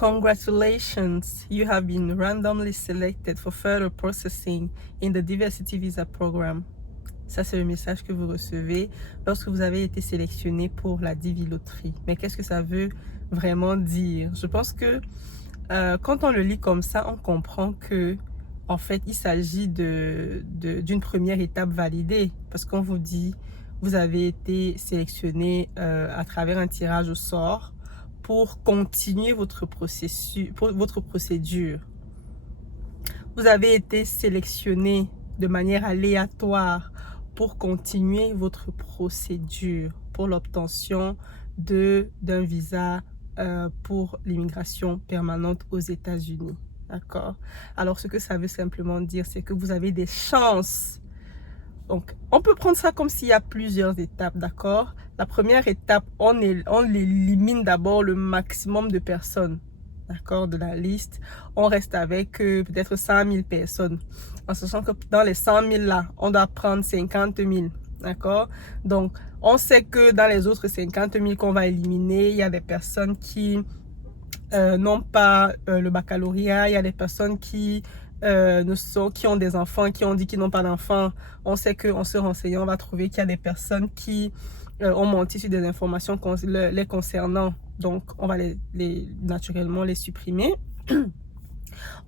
Congratulations, you have been randomly selected for further processing in the Diversity Visa Program. Ça, c'est le message que vous recevez lorsque vous avez été sélectionné pour la Divi-loterie. Mais qu'est-ce que ça veut vraiment dire? Je pense que quand on le lit comme ça, on comprend que en fait, il s'agit d'une première étape validée. Parce qu'on vous dit, vous avez été sélectionné à travers un tirage au sort pour continuer votre processus, pour votre procédure. Vous avez été sélectionné de manière aléatoire pour continuer votre procédure pour l'obtention d'un visa pour l'immigration permanente aux États-Unis. D'accord? Alors, ce que ça veut simplement dire, c'est que vous avez des chances. Donc, on peut prendre ça comme s'il y a plusieurs étapes, d'accord? La première étape, on élimine d'abord le maximum de personnes, d'accord, de la liste. On reste avec peut-être 100 000 personnes. En sachant que dans les 100 000 là, on doit prendre 50 000, d'accord? Donc, on sait que dans les autres 50 000 qu'on va éliminer, il y a des personnes qui n'ont pas le baccalauréat, il y a des personnes qui ont des enfants, qui ont dit qu'ils n'ont pas d'enfants. On sait qu'en se renseignant, on va trouver qu'il y a des personnes qui ont menti sur des informations les concernant. Donc, on va naturellement les supprimer.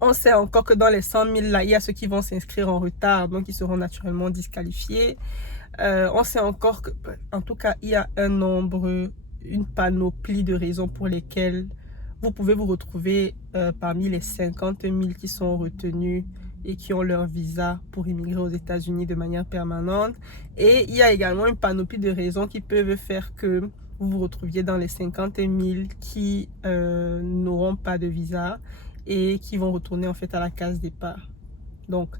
On sait encore que dans les 100 000 là, il y a ceux qui vont s'inscrire en retard, donc ils seront naturellement disqualifiés. On sait encore que, en tout cas, il y a une panoplie de raisons pour lesquelles vous pouvez vous retrouver parmi les 50 000 qui sont retenus et qui ont leur visa pour immigrer aux États-Unis de manière permanente. Et il y a également une panoplie de raisons qui peuvent faire que vous vous retrouviez dans les 50 000 qui n'auront pas de visa et qui vont retourner en fait à la case départ. Donc,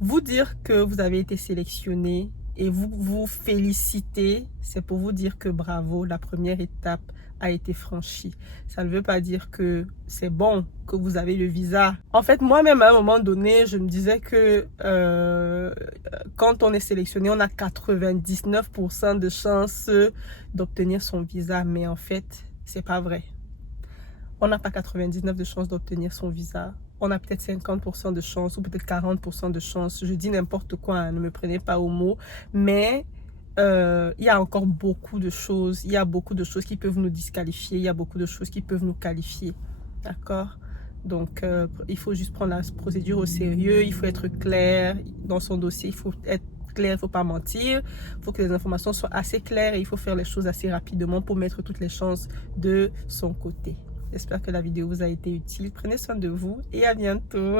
vous dire que vous avez été sélectionné et vous féliciter, c'est pour vous dire que bravo, la première étape a été franchie. Ça ne veut pas dire que c'est bon, que vous avez le visa. En fait, moi-même, à un moment donné, je me disais que quand on est sélectionné, on a 99% de chances d'obtenir son visa. Mais en fait, c'est pas vrai. On n'a pas 99% de chances d'obtenir son visa. On a peut-être 50% de chance ou peut-être 40% de chance. Je dis n'importe quoi, hein, ne me prenez pas au mot. Mais il y a encore beaucoup de choses. Il y a beaucoup de choses qui peuvent nous disqualifier. Il y a beaucoup de choses qui peuvent nous qualifier. D'accord? Donc, il faut juste prendre la procédure au sérieux. Il faut être clair dans son dossier. Il faut être clair, il ne faut pas mentir. Il faut que les informations soient assez claires et il faut faire les choses assez rapidement pour mettre toutes les chances de son côté. J'espère que la vidéo vous a été utile. Prenez soin de vous et à bientôt.